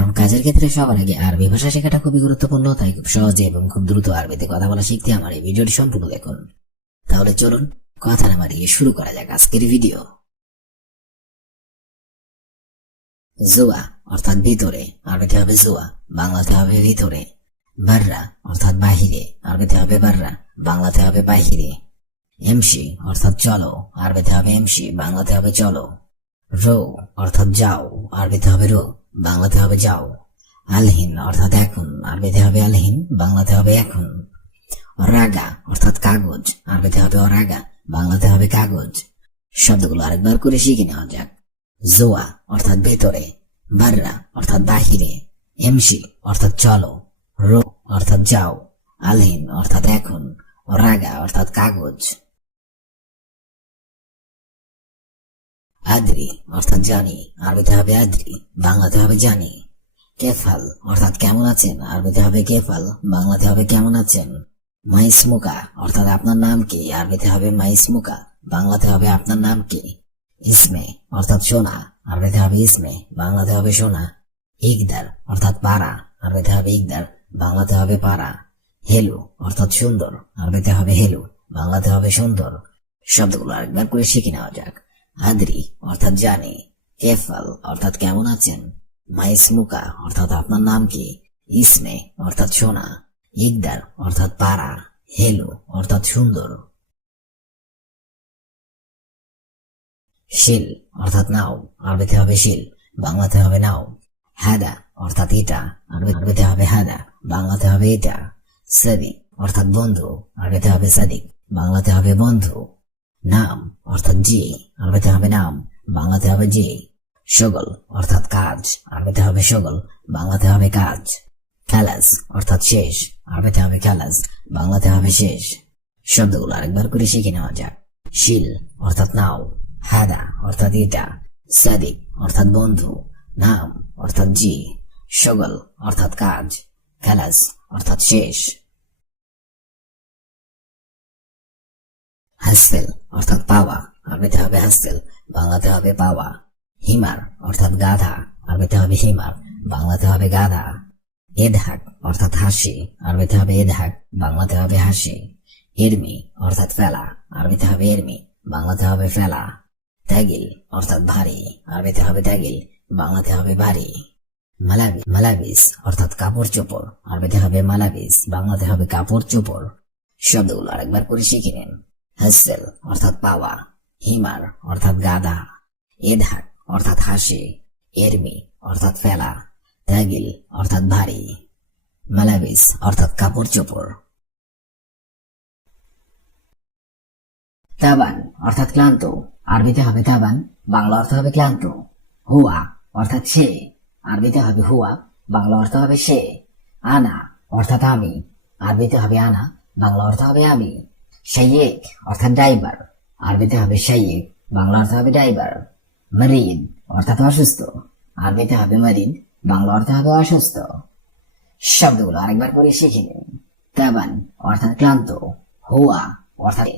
কারণ কাজের ক্ষেত্রে সবার আগে আরবি ভাষা শেখাটা খুবই গুরুত্বপূর্ণ। তাই খুব সহজে এবং খুব দ্রুত আরবিতে কথা বলা শিখতে আমার এই ভিডিওটি সম্পূর্ণ দেখুন। তাহলে চলুন কথা না বাড়িয়ে শুরু করা যাক আজকের ভিডিও। জুয়া অর্থাৎ ভিতরে, আরবিতে হবে জুয়া, বাংলাতে হবে ভিতরে। বাররা অর্থাৎ বাহিরে, আরবিতে হবে বাররা, বাংলাতে হবে বাহিরে। এমসি অর্থাৎ চলো, আরবিতে হবে এমসি, বাংলাতে হবে চলো। রো অর্থাৎ যাও, আরবিতে হবে রো, বাংলাতে হবে যাও। আলহিন অর্থাৎ এখন, আরবিতে হবে আলহিন, বাংলাতে হবে এখন। রাগা অর্থাৎ কাগজ, আরবিতে হবে অরাগা, বাংলাতে হবে কাগজ। শব্দগুলো আরেকবার করে শিখে নেওয়া যাক। জোয়া অর্থাৎ ভেতরে, বাররা অর্থাৎ বাহিরে, এমসি অর্থাৎ চলো, রো অর্থাৎ যাও, আলহিন অর্থাৎ এখন, রাগা অর্থাৎ কাগজ। আদ্রি অর্থাৎ জানি, আরবিতে হবে আদ্রি, বাংলাতে হবে জানি। কেফাল অর্থাৎ কেমন আছেন, আরবিতে হবে কেফাল, বাংলাতে হবে কেমন আছেন। মাইসমুকা অর্থাৎ আপনার নাম কি, আরবিতে হবে মাইসমুকা, বাংলাতে হবে আপনার নাম কি। ইসমে অর্থাৎ সোনা, আরবিতে হবে ইসমে, বাংলাতে হবে সোনা। ইকদার অর্থাৎ পারা, আরবিতে হবে ইকদার, বাংলাতে হবে পারা। হেলু অর্থাৎ সুন্দর, আরবিতে হবে হেলু, বাংলাতে হবে সুন্দর। শব্দগুলো আরেকবার করে শিখে নেওয়া যাক। আদ্রি অর্থাৎ জানি, কেফাল অর্থাৎ কেমন আছেন, মাইসমুকা অর্থাৎ আপনার নাম কি, ইসমে অর্থাৎ সোনা, ইকদার অর্থাৎ পারা, হেলু অর্থাৎ সুন্দর। শিল অর্থাৎ নাও, আরবিতে হবে শিল, বাংলাতে হবে নাও। হাদা অর্থাৎ এটা, আরবিতে হবে হাদা, বাংলাতে হবে এটা। সাদিক অর্থাৎ বন্ধু, আরবিতে হবে সাদিক, বাংলাতে হবে বন্ধু। নাম অর্থাৎ জি, আরবিতে হবে নাম, বাংলাতে হবে জি। শগল অর্থাৎ কাজ, আরবিতে হবে শগল, বাংলাতে হবে কাজ। খালাস অর্থাৎ শেষ, আরবিতে হবে খালাস, বাংলাতে হবে শেষ। শব্দগুলো আরেকবার করে শিখে নেওয়া যাক। শিল অর্থাৎ নাও, হাদা অর্থাৎ এটা, সাদিক অর্থাৎ বন্ধু, নাম অর্থাৎ জি, শগল অর্থাৎ কাজ, খালাস অর্থাৎ শেষ। হাসেল অর্থাৎ পাওয়া, আরবিতে হবে হাসেল, বাংলাতে হবে পাওয়া। হিমার অর্থাৎ গাধা, আরবিতে হবে হিমার, বাংলাতে হবে গাধা। এদহাক অর্থাৎ হাসি, আরবিতে হবে এদহাক, বাংলাতে হবে হাসি। ইরমি অর্থাৎ ফেলা, আরবিতে হবে ইরমি, বাংলাতে হবে ফেলা। ত্যাগিল অর্থাৎ ভারী, আরবিতে হবে ত্যাগিল, বাংলাতে হবে ভারী। মালাবিস অর্থাৎ কাপড় চোপড়, আরবিতে হবে মালাবিস, বাংলাতে হবে কাপড় চোপড়। শব্দগুলো আরেকবার করে শিখে নেন। হাসেল অর্থাৎ পাওয়া, হিমার অর্থাৎ গাধা, এদহাক অর্থাৎ হাসি, এরমি অর্থাৎ ফেলা, ত্যাগিল অর্থাৎ ভারী, মালাবিস অর্থাৎ কাপড় চোপড়। তাবান অর্থাৎ ক্লান্ত, আরবিতে হবে তাবান, বাংলা অর্থ হবে ক্লান্ত। হুয়া অর্থাৎ সে, আরবিতে হবে হুয়া, বাংলা অর্থ হবে সে। আনা অর্থাৎ আমি, আরবিতে হবে আনা, বাংলা অর্থ হবে আমি। শাইয়েক অর্থাৎ ড্রাইভার, আরবিতে হবে শাইয়েক, বাংলা অর্থ হবে ড্রাইভার। মরিদ অর্থাৎ অসুস্থ, আরবিতে হবে মরিদ, বাংলা অর্থ হবে অসুস্থ। শব্দগুলো আরেকবার করে শিখে নিন। তাবান অর্থাৎ ক্লান্ত, হুয়া অর্থাৎ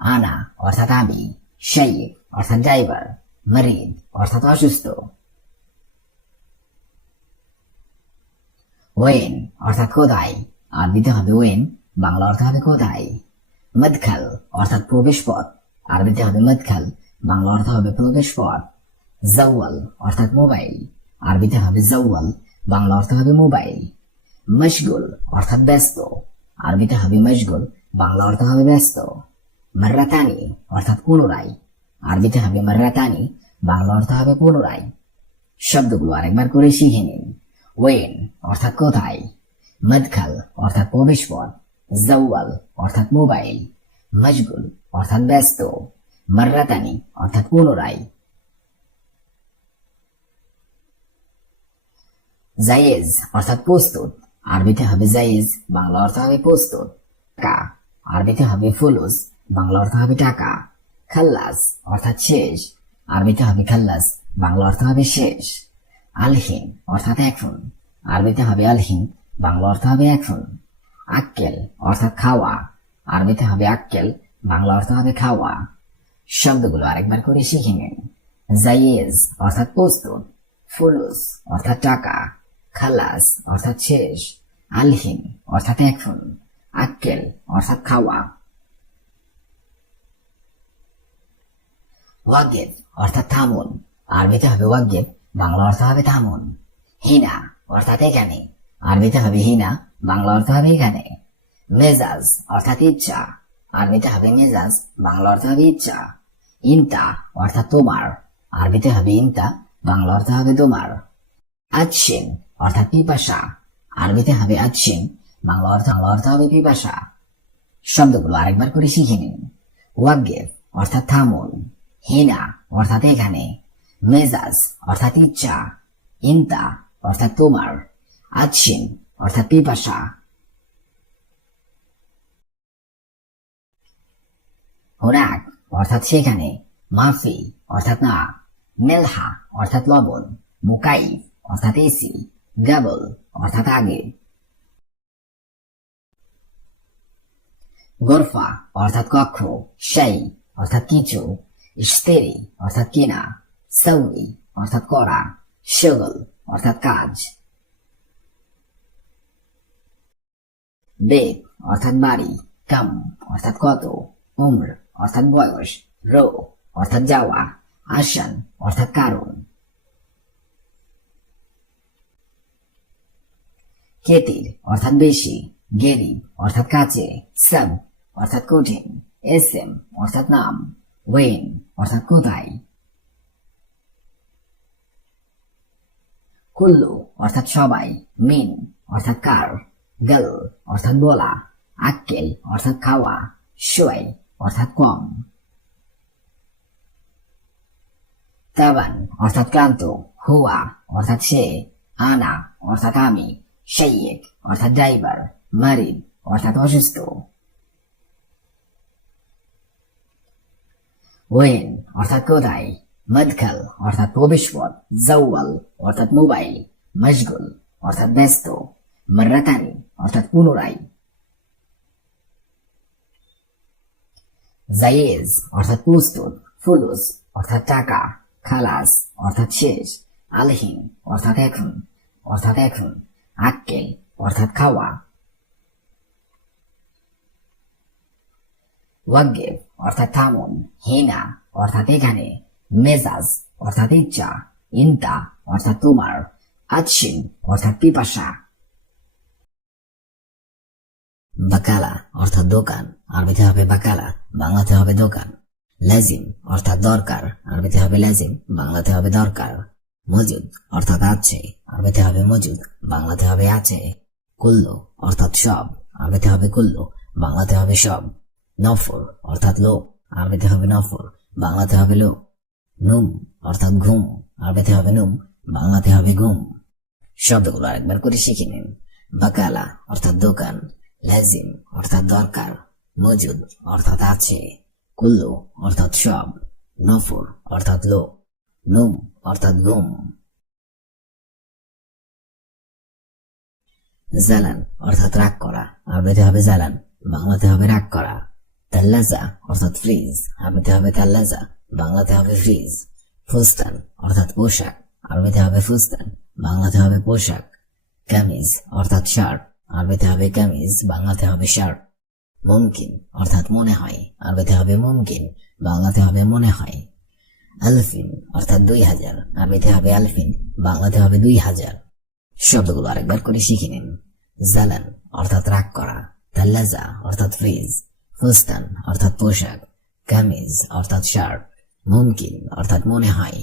আনা অর্থাৎ আমি, শাইয়েক অর্থাৎ ড্রাইভার, মরিদ অর্থাৎ অসুস্থ। ওয়েন অর্থাৎ কোথায়, আরবিতে হবে ওয়েন, বাংলা অর্থ হবে কোথায়। মদখাল অর্থাৎ প্রবেশ পথ, আরবিতে হবে মদখাল, বাংলা অর্থ হবে প্রবেশ পথ। জাওয়াল অর্থাৎ মোবাইল, আরবিতে হবে জাওয়াল, বাংলা অর্থ হবে মোবাইল। মশগুল অর্থাৎ ব্যস্ত, আরবিতে হবে মশগুল, বাংলা অর্থ হবে ব্যস্ত। মাররাতানি অর্থাৎ পুনরায়, আরবিতে হবে মাররাতানি, বাংলা অর্থ হবে পুনরায়। শব্দগুলো আরেকবার করে শিখে নিন। ওয়েন অর্থাৎ কোথায়, মদখাল অর্থাৎ প্রবেশ পথ, জাওয়াল অর্থাৎ মোবাইল, মশগুল অর্থাৎ ব্যস্ত, মাররাতানি অর্থাৎ পুনরায়। জায়েজ অর্থাৎ প্রস্তুত, আরবিতে হবে জায়েজ, বাংলা অর্থ হবে প্রস্তুত। টাকা, আরবিতে হবে ফুলুস, বাংলা অর্থ হবে টাকা। খাল্লাস অর্থাৎ শেষ, আরবিতে হবে খাল্লাস, বাংলা অর্থ হবে শেষ। আলহিন অর্থাৎ এখন, আরবিতে হবে আলহিন, বাংলা অর্থ হবে এখন। আক্কেল অর্থাৎ খাওয়া, আরবিতে হবে আক্কেল, বাংলা অর্থ হবে খাওয়া। শব্দগুলো আরেকবার করে শিখে নিন। জায়েজ অর্থাৎ প্রস্তুত, ফুলুস অর্থাৎ টাকা, খালাস অর্থাৎ শেষ, আলহিন অর্থাৎ এখন, আক্কেল অর্থাৎ খাওয়া। ওয়াগেব অর্থাৎ থামুন, আরবিতে হবে ওয়াগেব, বাংলা অর্থ হবে থামুন। হিনা অর্থাৎ এখানে, আরবিতে হবে হিনা, বাংলা অর্থ হবে এখানে। মেজাজ অর্থাৎ ইচ্ছা, আরবিতে হবে মেজাজ, বাংলা অর্থ হবে ইচ্ছা। ইনতা অর্থাৎ তোমার, আরবিতে হবে ইনতা, বাংলা অর্থ হবে তোমার। আচ্ছিন অর্থাৎ পিপাসা, আরবিতে হবে আচ্ছিন, বাংলা অর্থ হবে পিপাসা। শব্দগুলো আরেকবার করে শিখে নিন। ওয়াগেব অর্থাৎ থামুন, হিনা অর্থাৎ এখানে, মেজাজ অর্থাৎ ইচ্ছা, ইনতা অর্থাৎ তোমার, আচ্ছিন অর্থাৎ পিপাসা। হোরাক অর্থাৎ সেখানে, মাফি অর্থাৎ না, মেলহা অর্থাৎ লবণ, মুকাইফ অর্থাৎ এসি, গাবল অর্থাৎ আগে। গোরফা অর্থাৎ কক্ষ, সেই অর্থাৎ কিছু, ইশতেরি অর্থাৎ কিনা, সৌই অর্থাৎ করা, শগল অর্থাৎ কাজ। বেদ অর্থাৎ বাড়ি, কাম অর্থাৎ কত, উম্র অর্থাৎ বয়স, রো অর্থাৎ যাওয়া, আসান অর্থাৎ কারণ। কেতির অর্থাৎ বেশি, গেরি অর্থাৎ কাছে, সাব অর্থাৎ কঠিন, এসএম অর্থাৎ নাম, ওয়েন অর্থাৎ কোথায়। কুল্লু অর্থাৎ সবাই, মিন অর্থাৎ কার, গল অর্থাৎ বলা, আক্কেল অর্থাৎ খাওয়া, শোয় অর্থাৎ কম। তাবান অর্থাৎ ক্লান্ত, হুয়া অর্থাৎ সে, আনা অর্থাৎ আমি, শাইয়েক অর্থাৎ ড্রাইভার, মারিদ অর্থাৎ অসুস্থ। ওয়েন অর্থাৎ কোথায়, মদখাল অর্থাৎ প্রবেশপথ, জাওয়াল অর্থাৎ মোবাইল, মশগুল অর্থাৎ ব্যস্ত, মাররাতানি অর্থাৎ পুনরায়। জায়েজ অর্থাৎ প্রস্তুত, ফুলুস অর্থাৎ টাকা, খালাস অর্থাৎ শেষ, আলহিন অর্থাৎ এখন, আক্কেল অর্থাৎ খাওয়া। ওয়াগেব অর্থাৎ থামুন, হিনা অর্থাৎ এখানে, মেজাজ অর্থাৎ ইচ্ছা, ইনতা অর্থাৎ তোমার, আচ্ছিন অর্থাৎ পিপাসা। বাকালা অর্থাৎ দোকান, আরবিতে হবে বাকালা, বাংলাতে হবে দোকান। লাজিম অর্থাৎ দরকার, আরবিতে হবে লাজিম, বাংলাতে হবে দরকার। মজুদ অর্থাৎ আছে, আরবিতে হবে মজুদ, বাংলাতে হবে আছে। কুল্লু অর্থাৎ সব, আরবিতে হবে কুল্লু, বাংলাতে হবে সব। নফর অর্থাৎ লোক, আরবিতে হবে নফর, বাংলাতে হবে লোক। নুম অর্থাৎ ঘুম, আরবিতে হবে নুম, বাংলাতে হবে ঘুম। শব্দগুলো আরেকবার করে শিখে নিন। বাকালা অর্থাৎ দোকান, লাজিম অর্থাৎ দরকার, মজুদ অর্থাৎ আছে, কুল্লু অর্থাৎ সব, নফর অর্থাৎ লোক, নুম অর্থাৎ ঘুম। জালান অর্থাৎ রাগ করা, আরবিতে হবে জালান, বাংলাতে হবে রাগ করা। তাল্লাজা অর্থাৎ ফ্রিজ, আরবিতে হবে তাল্লাজা, বাংলাতে হবে ফ্রিজ। ফুস্তান অর্থাৎ পোশাক, আরবিতে হবে ফুস্তান, বাংলাতে হবে পোশাক। কামিজ অর্থাৎ শার্ট, আরবিতে হবে কামিজ, বাংলাতে হবে শার্ট। মুমকিন অর্থাৎ মনে হয়, আরবিতে হবে মুমকিন, বাংলাতে হবে মনে হয়। আলফিন অর্থাৎ 2000, আরবিতে হবে আলফিন, বাংলাতে হবে 2000। শব্দগুলো আরেকবার করে শিখে নিন। জালান অর্থাৎ রাগ করা, তাল্লাজা অর্থাৎ ফ্রিজ, ফুস্তান অর্থাৎ পোশাক, কামিজ অর্থাৎ শার্ট, মুমকিন অর্থাৎ মনে হয়,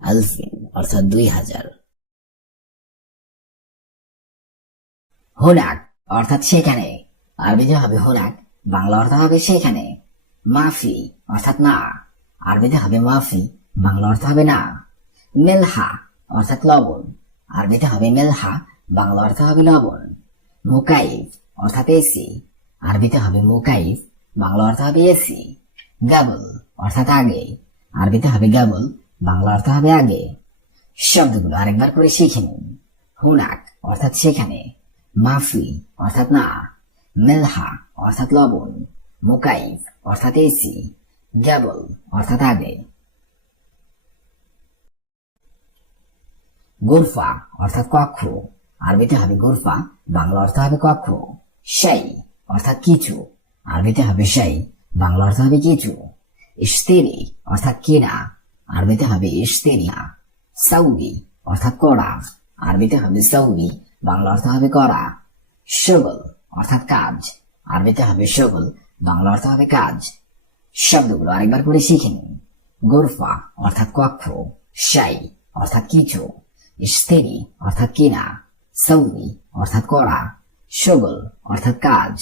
আলফিন অর্থাৎ 2000। হোনাক অর্থাৎ সেখানে, আরবিতে হবে হোনাক, বাংলা অর্থ হবে সেখানে। মাফি অর্থাৎ না, আরবিতে হবে মাফি, বাংলা অর্থ হবে না। মেলহা অর্থাৎ লবণ, আরবিতে হবে মেলহা, বাংলা অর্থ হবে লবণ। মুকাইফ অর্থাৎ এসি, আরবিতে হবে মুকাইফ, বাংলা অর্থ হবে এসি। গাবল অর্থাৎ আগে, আরবিতে হবে গাবল, বাংলা অর্থ হবে আগে। শব্দগুলো আরেকবার করে শিখে নিন। হুনাক অর্থাৎ সেখানে, মাফি অর্থাৎ না, মেলহা অর্থাৎ লবণ, মুকাইফ অর্থাৎ এসি, গাবল অর্থাৎ আগে। গোরফা অর্থাৎ কক্ষ, আরবিতে হবে গুরফা, বাংলা অর্থ হবে কক্ষ। সেই অর্থাৎ কিছু, আরবিতে হবে সেই, বাংলা অর্থ হবে কিছু। ইশতেরি অর্থাৎ কেনা, আরবিতে হবে ইশতেরিয়া। সাউবি অর্থাৎ করা, আরবিতে হবে সাউবি, বাংলা অর্থ হবে করা। শগল অর্থাৎ কাজ, আরবিতে হবে শগল, বাংলা অর্থ হবে কাজ। শব্দগুলো আরেকবার করে শিখে নিন। গোরফা অর্থাৎ কক্ষ, শাই অর্থাৎ কিছু, ইশতেরি অর্থাৎ কেনা, সাউবি অর্থাৎ করা, শগল অর্থাৎ কাজ।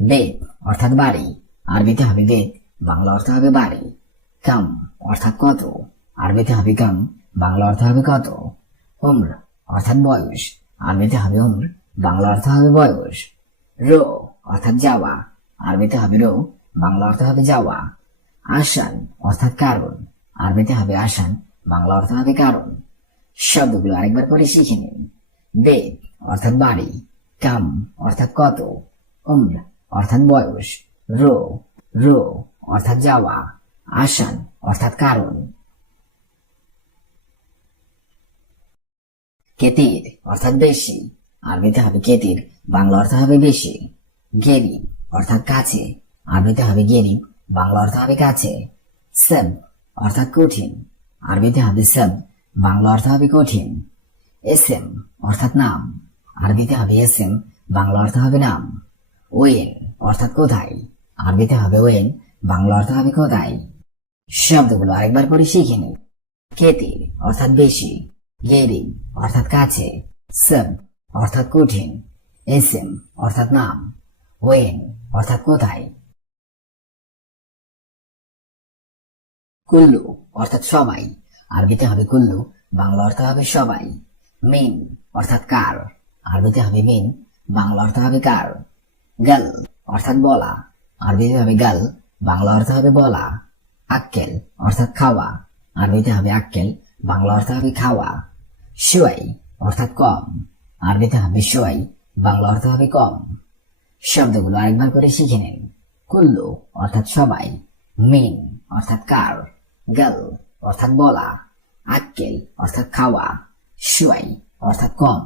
বেত অর্থাৎ বাড়ি, আরবিতে হবে বেত, বাংলা অর্থ হবে বাড়ি। কাম অর্থাৎ কত, আরবিতে হবে কাম, বাংলা অর্থ হবে কত। উম্র অর্থাৎ বয়স, আরবিতে হবে উম্র, বাংলা অর্থ হবে বয়স। রো অর্থাৎ যাওয়া, আরবিতে হবে রো, বাংলা অর্থ হবে যাওয়া। আসান অর্থাৎ কারণ, আরবিতে হবে আসান, বাংলা অর্থ হবে কারণ। শব্দগুলো আরেকবার পরে শিখে নিন। বেত অর্থাৎ বাড়ি, কাম অর্থাৎ কত, উম্র অর্থাৎ বয়স, রো রো অর্থাৎ যাওয়া, আসান অর্থাৎ কারণ। কেতির অর্থাৎ বেশি, আরবিতে হবে কেতির, বাংলা অর্থ হবে বেশি। গেরিব অর্থাৎ কাছে, আরবিতে হবে গেরিব, বাংলা অর্থ হবে কাছে। সব অর্থাৎ কঠিন, আরবিতে হবে সব, বাংলা অর্থ হবে কঠিন। এসএম অর্থাৎ নাম, আরবিতে হবে এসএম, বাংলা অর্থ হবে নাম। ওয়েন অর্থাৎ কোথায়, আরবিতে হবে ওয়েন, বাংলা অর্থ হবে কোথায়। শব্দগুলো আরেকবার পরে শিখে নিন। কেতির অর্থাৎ বেশি, গেরিব অর্থাৎ কাছে, সব অর্থাৎ কঠিন, এসএম অর্থাৎ নাম, ওয়েন অর্থাৎ কোথায়। কুল্লু অর্থাৎ সবাই, আরবিতে হবে কুল্লু, বাংলা অর্থ হবে সবাই। মিন অর্থাৎ কার, আরবিতে হবে মিন, বাংলা অর্থ হবে কার। গাল অর্থাৎ বলা, আরবিতে হবে গাল, বাংলা অর্থ হবে বলা। আক্কেল অর্থাৎ খাওয়া, আরবিতে হবে আক্কেল, বাংলা অর্থ হবে খাওয়া। শোয়াই অর্থাৎ কম, আরবিতে হবে শোয়াই, বাংলা অর্থ হবে কম। শব্দগুলো আরেকবার করে শিখে নিন। কুল্লু অর্থাৎ সবাই, মিন অর্থাৎ কার, গাল অর্থাৎ বলা, আক্কেল অর্থাৎ খাওয়া, শোয়াই অর্থাৎ কম।